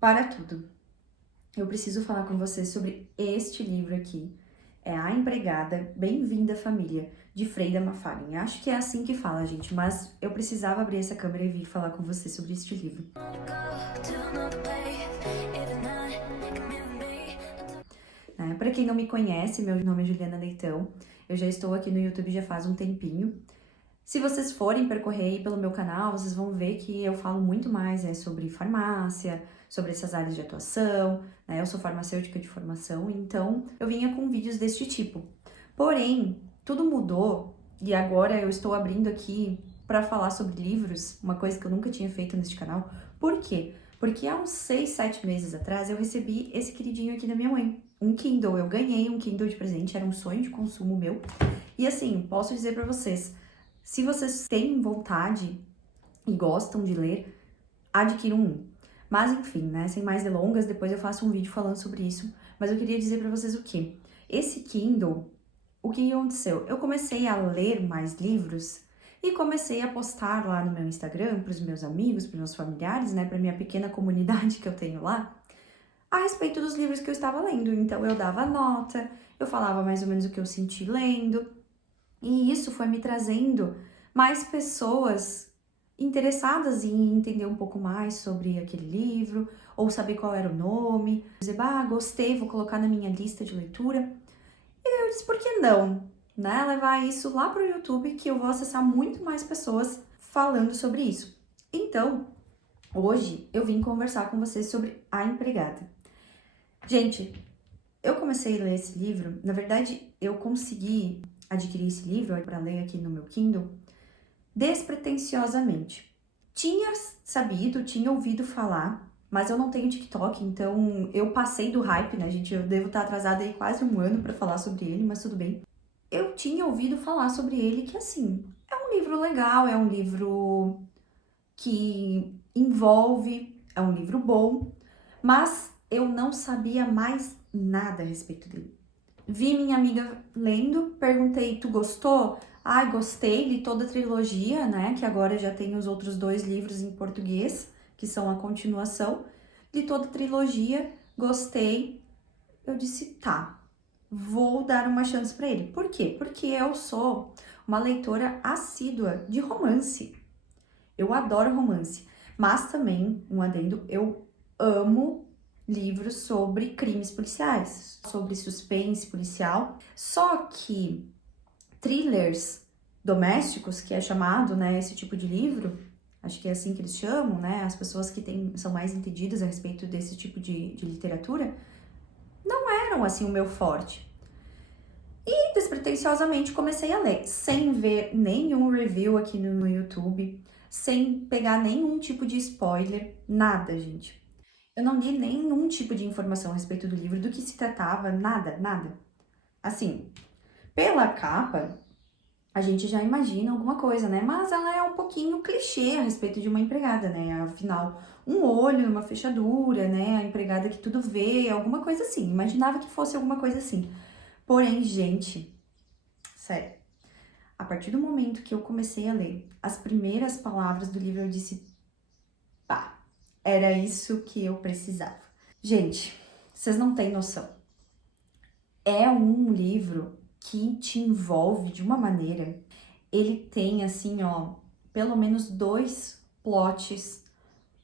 Para tudo. Eu preciso falar com você sobre este livro aqui. É A Empregada, Bem-vinda Família, de Freida Mafallen. Acho que é assim que fala, gente, mas eu precisava abrir essa câmera e vir falar com você sobre este livro. Para quem não me conhece, meu nome é Juliana Leitão. Eu já estou aqui no YouTube já faz um tempinho. Se vocês forem percorrer aí pelo meu canal, vocês vão ver que eu falo muito mais sobre farmácia, sobre essas áreas de atuação, né? Eu sou farmacêutica de formação, então eu vinha com vídeos deste tipo. Porém, tudo mudou e agora eu estou abrindo aqui para falar sobre livros, uma coisa que eu nunca tinha feito neste canal. Por quê? Porque há uns 6, 7 meses atrás eu recebi esse queridinho aqui da minha mãe, um Kindle. Eu ganhei um Kindle de presente, era um sonho de consumo meu. E assim, posso dizer para vocês, se vocês têm vontade e gostam de ler, adquiram um. Mas enfim, né, sem mais delongas, depois eu faço um vídeo falando sobre isso. Mas eu queria dizer pra vocês o quê? Esse Kindle, o que aconteceu? Eu comecei a ler mais livros e comecei a postar lá no meu Instagram, pros meus amigos, pros meus familiares, né, pra minha pequena comunidade que eu tenho lá, a respeito dos livros que eu estava lendo. Então eu dava nota, eu falava mais ou menos o que eu senti lendo, e isso foi me trazendo mais pessoas interessadas em entender um pouco mais sobre aquele livro, ou saber qual era o nome, dizer, gostei, vou colocar na minha lista de leitura. E eu disse, por que não? Né? Levar isso lá para o YouTube, que eu vou acessar muito mais pessoas falando sobre isso. Então, hoje eu vim conversar com vocês sobre A Empregada. Gente, eu comecei a ler esse livro, na verdade, eu consegui adquirir esse livro para ler aqui no meu Kindle despretensiosamente. Tinha sabido, tinha ouvido falar, mas eu não tenho TikTok, então eu passei do hype, né, gente? Eu devo estar atrasada aí quase um ano para falar sobre ele, mas tudo bem. Eu tinha ouvido falar sobre ele que, assim, é um livro legal, é um livro que envolve, é um livro bom, mas eu não sabia mais nada a respeito dele. Vi minha amiga lendo, perguntei, tu gostou? Ai, gostei, li toda a trilogia, né? Que agora já tem os outros 2 livros em português, que são a continuação. Li toda a trilogia, gostei. Eu disse, tá, vou dar uma chance para ele. Por quê? Porque eu sou uma leitora assídua de romance. Eu adoro romance, mas também, um adendo, eu amo livros sobre crimes policiais, sobre suspense policial. Só que thrillers domésticos, que é chamado, né, esse tipo de livro, acho que é assim que eles chamam, né, as pessoas que são mais entendidas a respeito desse tipo de literatura, não eram, assim, o meu forte. E, despretensiosamente, comecei a ler, sem ver nenhum review aqui no YouTube, sem pegar nenhum tipo de spoiler, nada, gente. Eu não li nenhum tipo de informação a respeito do livro, do que se tratava, nada, nada. Assim, pela capa, a gente já imagina alguma coisa, né? Mas ela é um pouquinho clichê a respeito de uma empregada, né? Afinal, um olho, uma fechadura, né? A empregada que tudo vê, alguma coisa assim. Imaginava que fosse alguma coisa assim. Porém, gente, sério, a partir do momento que eu comecei a ler as primeiras palavras do livro, eu disse, pá, era isso que eu precisava. Gente, vocês não têm noção. É um livro que te envolve de uma maneira. Ele tem, assim, ó, pelo menos 2 plots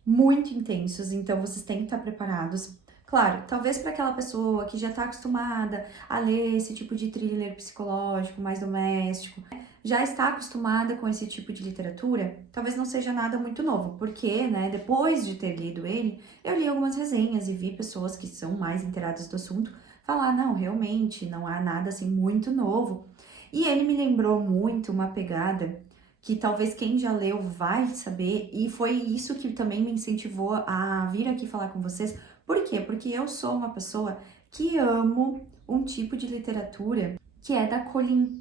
muito intensos, então vocês têm que estar preparados. Claro, talvez para aquela pessoa que já está acostumada a ler esse tipo de thriller psicológico, mais doméstico, já está acostumada com esse tipo de literatura, talvez não seja nada muito novo, porque, né, depois de ter lido ele, eu li algumas resenhas e vi pessoas que são mais inteiradas do assunto falar, não, realmente, não há nada assim muito novo. E ele me lembrou muito uma pegada que talvez quem já leu vai saber, e foi isso que também me incentivou a vir aqui falar com vocês. Por quê? Porque eu sou uma pessoa que amo um tipo de literatura que é da Colleen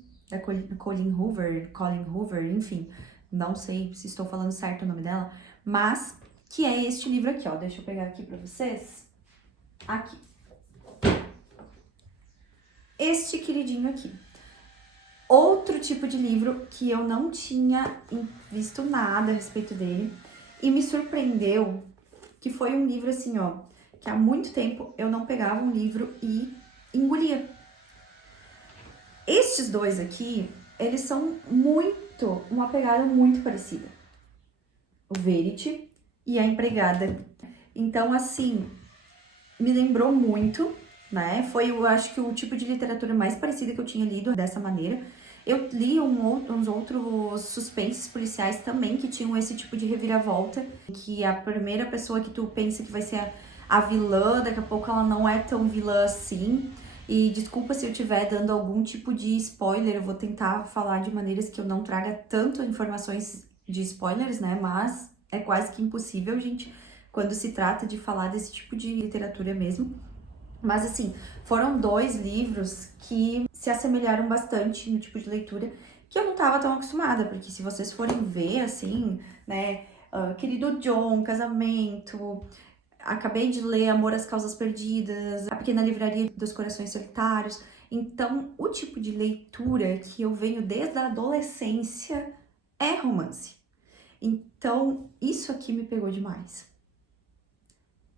Hoover, enfim, não sei se estou falando certo o nome dela, mas que é este livro aqui, ó, deixa eu pegar aqui pra vocês, aqui. Este queridinho aqui. Outro tipo de livro que eu não tinha visto nada a respeito dele e me surpreendeu que foi um livro assim, ó, que há muito tempo eu não pegava um livro e engolia. Estes dois aqui, eles são uma pegada muito parecida. O Verity e a Empregada. Então, assim, me lembrou muito, né? Foi, eu acho que o tipo de literatura mais parecida que eu tinha lido dessa maneira. Eu li uns outros suspenses policiais também que tinham esse tipo de reviravolta, que a primeira pessoa que tu pensa que vai ser a vilã, daqui a pouco ela não é tão vilã assim. E desculpa se eu estiver dando algum tipo de spoiler, eu vou tentar falar de maneiras que eu não traga tanto informações de spoilers, né? Mas é quase que impossível, gente, quando se trata de falar desse tipo de literatura mesmo. Mas assim, foram dois livros que se assemelharam bastante no tipo de leitura que eu não estava tão acostumada, porque se vocês forem ver, assim, né, Querido John, Casamento, acabei de ler Amor às Causas Perdidas, A Pequena Livraria dos Corações Solitários. Então, o tipo de leitura que eu venho desde a adolescência é romance. Então, isso aqui me pegou demais.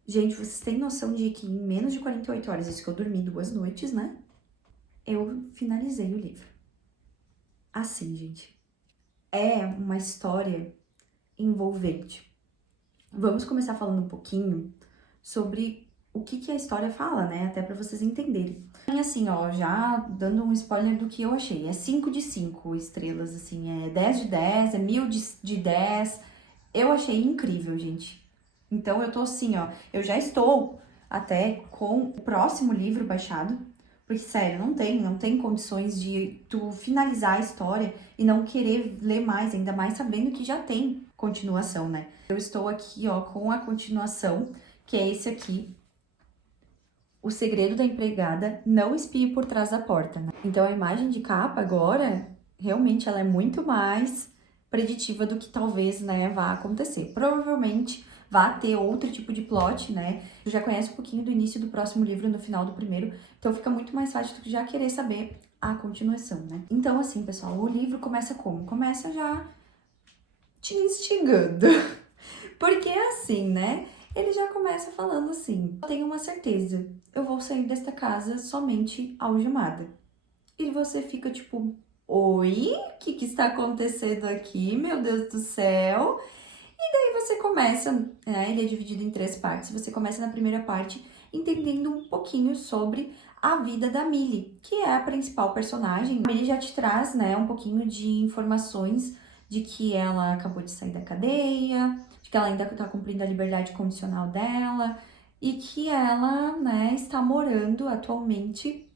Gente, vocês têm noção de que em menos de 48 horas, isso que eu dormi 2 noites, né? Eu finalizei o livro. Assim, gente. É uma história envolvente. Vamos começar falando um pouquinho sobre o que a história fala, né? Até pra vocês entenderem. E assim, ó, já dando um spoiler do que eu achei. É 5 de 5 estrelas, assim. É 10 de 10, é 1000 de 10. Eu achei incrível, gente. Então eu tô assim, ó, eu já estou até com o próximo livro baixado, porque sério, não tem condições de tu finalizar a história e não querer ler mais, ainda mais sabendo que já tem continuação, né? Eu estou aqui, ó, com a continuação, que é esse aqui, O Segredo da Empregada, Não Espie por Trás da Porta, né? Então a imagem de capa agora, realmente ela é muito mais preditiva do que talvez, né, vá acontecer. Provavelmente vai ter outro tipo de plot, né? Tu já conhece um pouquinho do início do próximo livro no final do primeiro, então fica muito mais fácil tu já querer saber a continuação, né? Então, assim, pessoal, o livro começa como? Começa já te instigando. Porque é assim, né? Ele já começa falando assim: eu tenho uma certeza, eu vou sair desta casa somente algemada. E você fica tipo: oi? O que está acontecendo aqui? Meu Deus do céu! Aí você começa, né, ele é dividido em 3 partes. Você começa na primeira parte entendendo um pouquinho sobre a vida da Millie, que é a principal personagem. A Millie já te traz, né, um pouquinho de informações de que ela acabou de sair da cadeia, de que ela ainda está cumprindo a liberdade condicional dela e que ela, né, está morando atualmente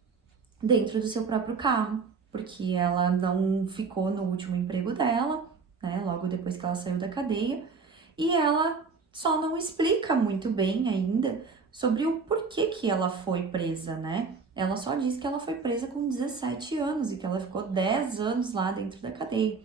dentro do seu próprio carro, porque ela não ficou no último emprego dela, né, logo depois que ela saiu da cadeia. E ela só não explica muito bem ainda sobre o porquê que ela foi presa, né? Ela só diz que ela foi presa com 17 anos e que ela ficou 10 anos lá dentro da cadeia.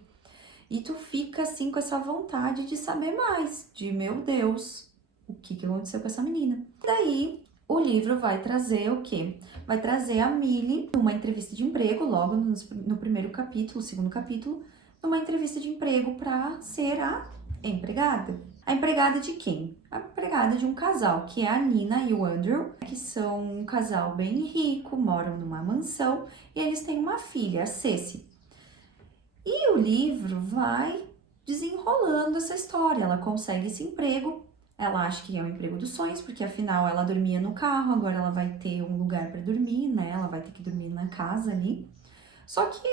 E tu fica assim com essa vontade de saber mais, de meu Deus, o que aconteceu com essa menina. Daí o livro vai trazer o quê? Vai trazer a Millie numa entrevista de emprego, logo no primeiro capítulo, segundo capítulo, numa entrevista de emprego para ser a empregada. A empregada de quem? A empregada de um casal, que é a Nina e o Andrew, que são um casal bem rico, moram numa mansão e eles têm uma filha, a Ceci. E o livro vai desenrolando essa história. Ela consegue esse emprego, ela acha que é o emprego dos sonhos, porque afinal ela dormia no carro, agora ela vai ter um lugar para dormir, né? Ela vai ter que dormir na casa ali. Só que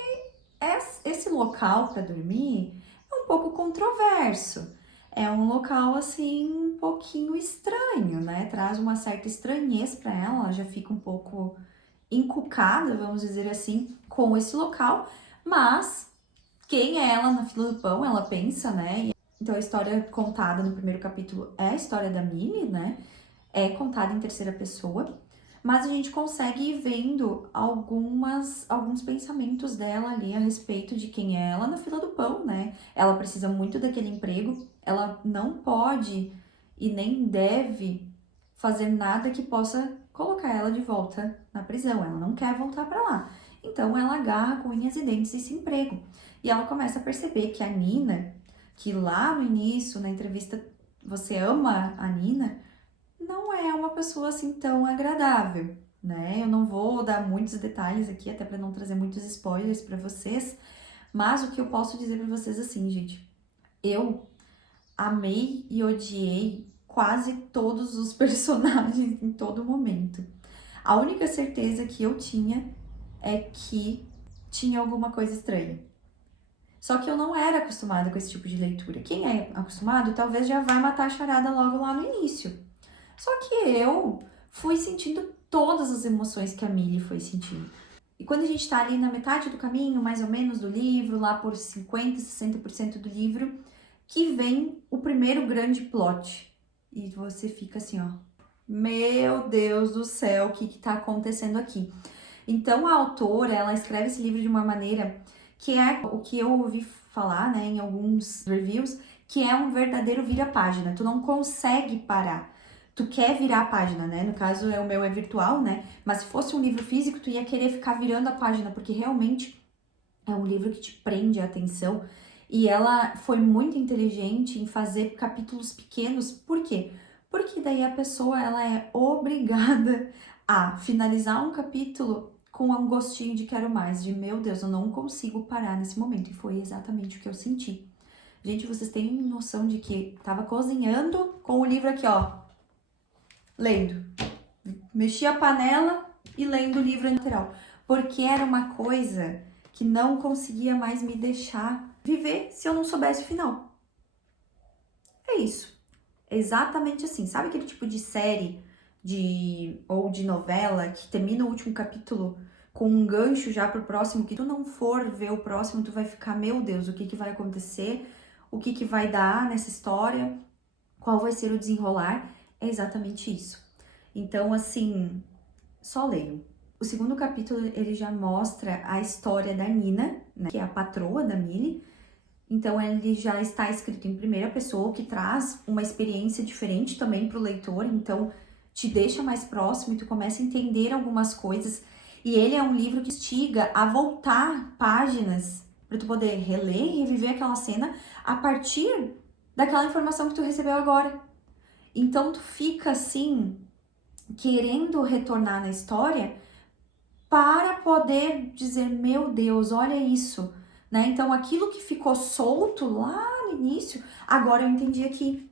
esse local para dormir é um pouco controverso. É um local assim um pouquinho estranho, né? Traz uma certa estranheza para ela, ela já fica um pouco encucada, vamos dizer assim, com esse local, mas quem é ela na fila do pão, ela pensa, né? Então a história contada no primeiro capítulo é a história da Millie, né? É contada em terceira pessoa, mas a gente consegue ir vendo alguns pensamentos dela ali a respeito de quem é ela na fila do pão, né? Ela precisa muito daquele emprego, ela não pode e nem deve fazer nada que possa colocar ela de volta na prisão, ela não quer voltar para lá. Então ela agarra com unhas e dentes esse emprego. E ela começa a perceber que a Nina, que lá no início, na entrevista, você ama a Nina, não é uma pessoa assim tão agradável, né? Eu não vou dar muitos detalhes aqui, até para não trazer muitos spoilers para vocês, mas o que eu posso dizer para vocês assim, gente, eu amei e odiei quase todos os personagens em todo momento. A única certeza que eu tinha é que tinha alguma coisa estranha. Só que eu não era acostumada com esse tipo de leitura. Quem é acostumado talvez já vai matar a charada logo lá no início. Só que eu fui sentindo todas as emoções que a Millie foi sentindo. E quando a gente tá ali na metade do caminho, mais ou menos, do livro, lá por 50, 60% do livro, que vem o primeiro grande plot. E você fica assim, ó, meu Deus do céu, o que tá acontecendo aqui? Então a autora, ela escreve esse livro de uma maneira que é o que eu ouvi falar, né, em alguns reviews, que é um verdadeiro vira-página. Tu não consegue parar. Tu quer virar a página, né? No caso, o meu é virtual, né? Mas se fosse um livro físico, tu ia querer ficar virando a página, porque realmente é um livro que te prende a atenção. E ela foi muito inteligente em fazer capítulos pequenos. Por quê? Porque daí a pessoa, ela é obrigada a finalizar um capítulo com um gostinho de quero mais, de meu Deus, eu não consigo parar nesse momento. E foi exatamente o que eu senti. Gente, vocês têm noção de que tava cozinhando com o livro aqui, ó, lendo. Mexi a panela e lendo o livro lateral. Porque era uma coisa que não conseguia mais me deixar viver se eu não soubesse o final. É isso. É exatamente assim. Sabe aquele tipo de série ou de novela que termina o último capítulo com um gancho já pro próximo, que tu não for ver o próximo, tu vai ficar, meu Deus, o que que vai acontecer? O que que vai dar nessa história? Qual vai ser o desenrolar? É exatamente isso. Então, assim, só leio. O segundo capítulo, ele já mostra a história da Nina, né, que é a patroa da Millie. Então, ele já está escrito em primeira pessoa, o que traz uma experiência diferente também para o leitor. Então, te deixa mais próximo e tu começa a entender algumas coisas. E ele é um livro que instiga a voltar páginas para tu poder reler e reviver aquela cena a partir daquela informação que tu recebeu agora. Então, tu fica assim, querendo retornar na história para poder dizer, meu Deus, olha isso, né? Então, aquilo que ficou solto lá no início, agora eu entendi aqui.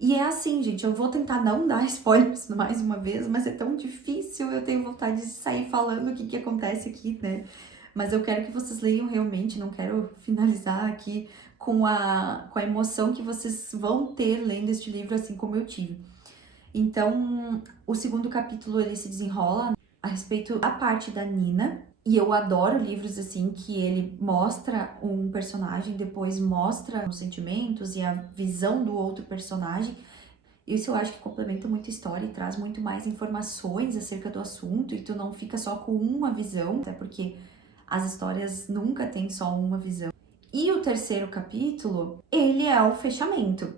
E é assim, gente, eu vou tentar não dar spoilers mais uma vez, mas é tão difícil, eu tenho vontade de sair falando o que acontece aqui, né? Mas eu quero que vocês leiam realmente, não quero finalizar aqui com a emoção que vocês vão ter lendo este livro, assim como eu tive. Então, o segundo capítulo, ele se desenrola a respeito da parte da Nina, e eu adoro livros assim que ele mostra um personagem, depois mostra os sentimentos e a visão do outro personagem. Isso eu acho que complementa muito a história e traz muito mais informações acerca do assunto, e tu não fica só com uma visão, até porque as histórias nunca têm só uma visão. E o terceiro capítulo, ele é o fechamento.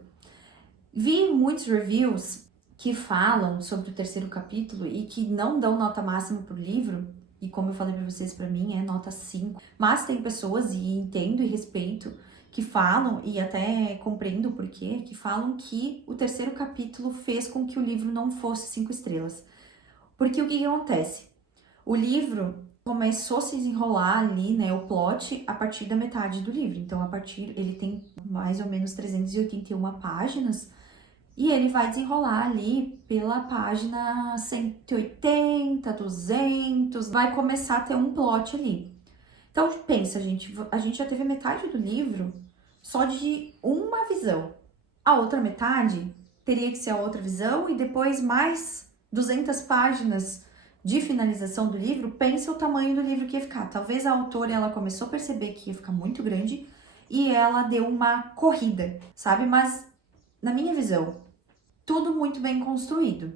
Vi muitos reviews que falam sobre o terceiro capítulo e que não dão nota máxima pro livro, e como eu falei pra vocês, pra mim é nota 5. Mas tem pessoas, e entendo e respeito, que falam, e até compreendo o porquê, que falam que o terceiro capítulo fez com que o livro não fosse 5 estrelas. Porque o que acontece? O livro começou a se desenrolar ali, né, o plot, a partir da metade do livro. Então, ele tem mais ou menos 381 páginas, e ele vai desenrolar ali pela página 180, 200, vai começar a ter um plot ali. Então, pensa, gente, a gente já teve metade do livro só de uma visão. A outra metade teria que ser a outra visão, e depois mais 200 páginas de finalização do livro. Pensa o tamanho do livro que ia ficar. Talvez a autora, ela começou a perceber que ia ficar muito grande e ela deu uma corrida, sabe? Mas, na minha visão, tudo muito bem construído.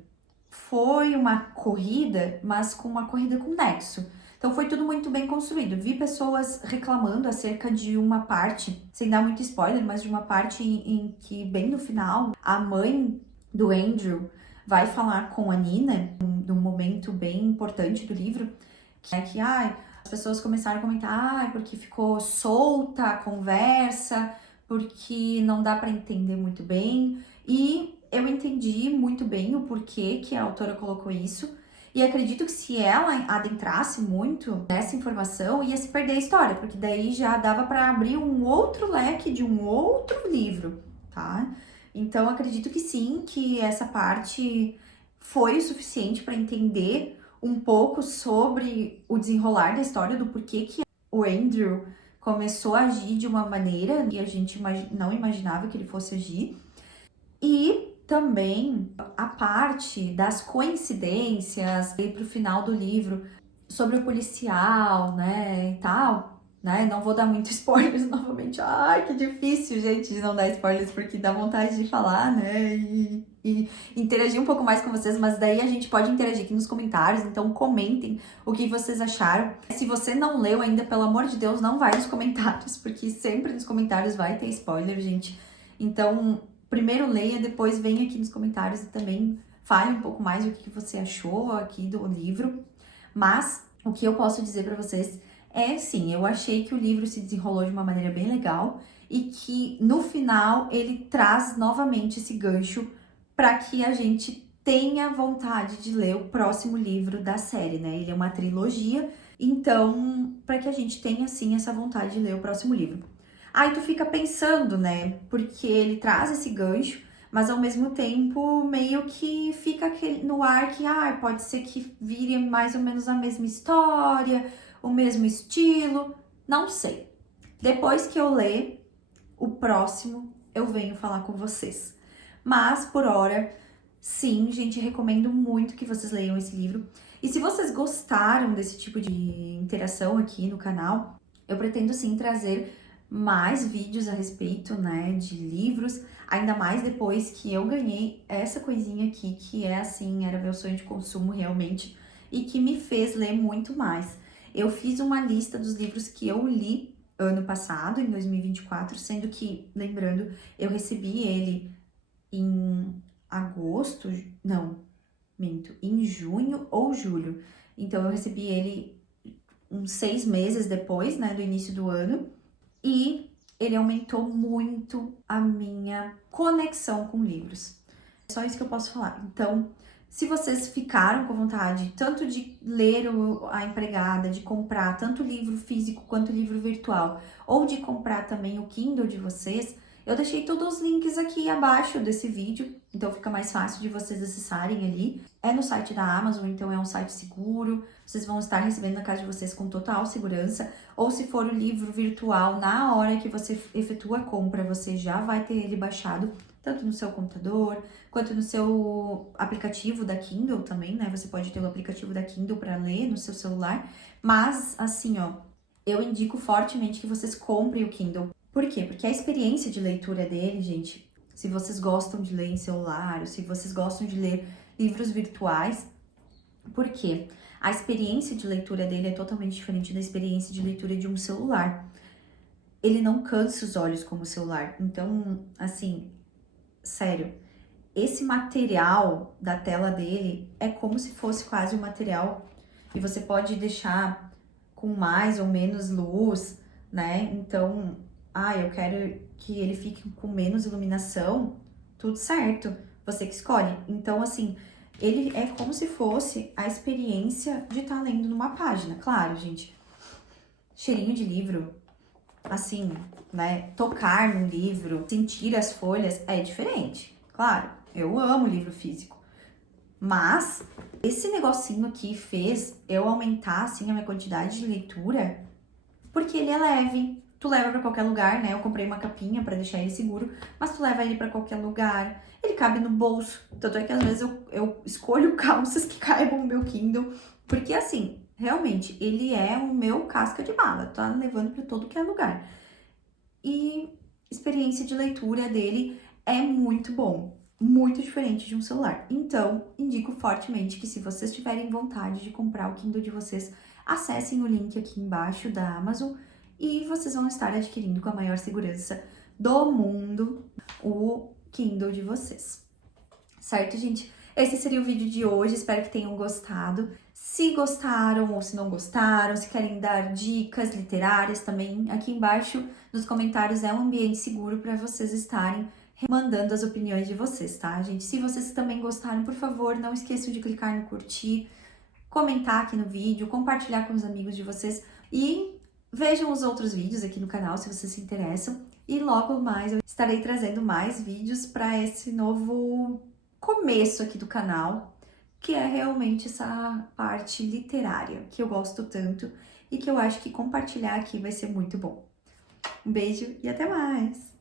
Foi uma corrida, mas com uma corrida com nexo. Então foi tudo muito bem construído. Vi pessoas reclamando acerca de uma parte, sem dar muito spoiler, mas de uma parte em que, bem no final, a mãe do Andrew vai falar com a Nina, num momento bem importante do livro, que é que as pessoas começaram a comentar, porque ficou solta a conversa, porque não dá para entender muito bem. E eu entendi muito bem o porquê que a autora colocou isso. E acredito que se ela adentrasse muito nessa informação, ia se perder a história, porque daí já dava para abrir um outro leque de um outro livro, tá? Então acredito que sim, que essa parte foi o suficiente para entender um pouco sobre o desenrolar da história, do porquê que o Andrew começou a agir de uma maneira que a gente não imaginava que ele fosse agir. E também a parte das coincidências e pro final do livro sobre o policial, né, e tal, né? Não vou dar muito spoilers novamente. Ai, que difícil, gente, de não dar spoilers, porque dá vontade de falar, né, e interagir um pouco mais com vocês, mas daí a gente pode interagir aqui nos comentários, então comentem o que vocês acharam. Se você não leu ainda, pelo amor de Deus, não vai nos comentários, porque sempre nos comentários vai ter spoiler, gente. Então, primeiro leia, depois venha aqui nos comentários e também fale um pouco mais o que você achou aqui do livro. Mas o que eu posso dizer para vocês é sim, eu achei que o livro se desenrolou de uma maneira bem legal e que no final ele traz novamente esse gancho para que a gente tenha vontade de ler o próximo livro da série, né? Ele é uma trilogia, então para que a gente tenha sim essa vontade de ler o próximo livro. Aí tu fica pensando, né? Porque ele traz esse gancho, mas ao mesmo tempo meio que fica no ar que pode ser que vire mais ou menos a mesma história, o mesmo estilo, não sei. Depois que eu ler o próximo, eu venho falar com vocês. Mas por hora, sim, gente, recomendo muito que vocês leiam esse livro. E se vocês gostaram desse tipo de interação aqui no canal, eu pretendo sim trazer mais vídeos a respeito, né, de livros, ainda mais depois que eu ganhei essa coisinha aqui, que é assim, era meu sonho de consumo realmente, e que me fez ler muito mais. Eu fiz uma lista dos livros que eu li ano passado, em 2024, sendo que, lembrando, eu recebi ele em agosto, não, minto, em junho ou julho. Então eu recebi ele uns 6 meses depois, né, do início do ano. E ele aumentou muito a minha conexão com livros. É só isso que eu posso falar. Então, se vocês ficaram com vontade tanto de ler A Empregada, de comprar tanto livro físico quanto livro virtual, ou de comprar também o Kindle de vocês, eu deixei todos os links aqui abaixo desse vídeo, então fica mais fácil de vocês acessarem ali. É no site da Amazon, então é um site seguro, vocês vão estar recebendo na casa de vocês com total segurança. Ou se for o livro virtual, na hora que você efetua a compra, você já vai ter ele baixado, tanto no seu computador, quanto no seu aplicativo da Kindle também, né? Você pode ter o aplicativo da Kindle para ler no seu celular. Mas, assim, ó, eu indico fortemente que vocês comprem o Kindle. Por quê? Porque a experiência de leitura dele, gente, se vocês gostam de ler em celular, ou se vocês gostam de ler livros virtuais, por quê? A experiência de leitura dele é totalmente diferente da experiência de leitura de um celular. Ele não cansa os olhos como o celular. Então, assim, sério, esse material da tela dele é como se fosse quase um material e você pode deixar com mais ou menos luz, né? Então, eu quero que ele fique com menos iluminação, tudo certo, você que escolhe. Então, assim, ele é como se fosse a experiência de estar lendo numa página. Claro, gente, cheirinho de livro, assim, né? Tocar no livro, sentir as folhas é diferente. Claro, eu amo livro físico. Mas esse negocinho aqui fez eu aumentar, assim, a minha quantidade de leitura, porque ele é leve. Tu leva pra qualquer lugar, né? Eu comprei uma capinha pra deixar ele seguro, mas tu leva ele pra qualquer lugar. Ele cabe no bolso. Tanto é que às vezes eu escolho calças que caibam no meu Kindle, porque assim, realmente, ele é o meu casca de mala. Tá levando pra todo que é lugar. E experiência de leitura dele é muito bom. Muito diferente de um celular. Então, indico fortemente que se vocês tiverem vontade de comprar o Kindle de vocês, acessem o link aqui embaixo da Amazon e vocês vão estar adquirindo com a maior segurança do mundo o Kindle de vocês. Certo, gente? Esse seria o vídeo de hoje, espero que tenham gostado. Se gostaram ou se não gostaram, se querem dar dicas literárias também, aqui embaixo nos comentários é um ambiente seguro para vocês estarem mandando as opiniões de vocês, tá, gente? Se vocês também gostaram, por favor, não esqueçam de clicar no curtir, comentar aqui no vídeo, compartilhar com os amigos de vocês e vejam os outros vídeos aqui no canal se vocês se interessam. E logo mais eu estarei trazendo mais vídeos para esse novo começo aqui do canal, que é realmente essa parte literária que eu gosto tanto e que eu acho que compartilhar aqui vai ser muito bom. Um beijo e até mais!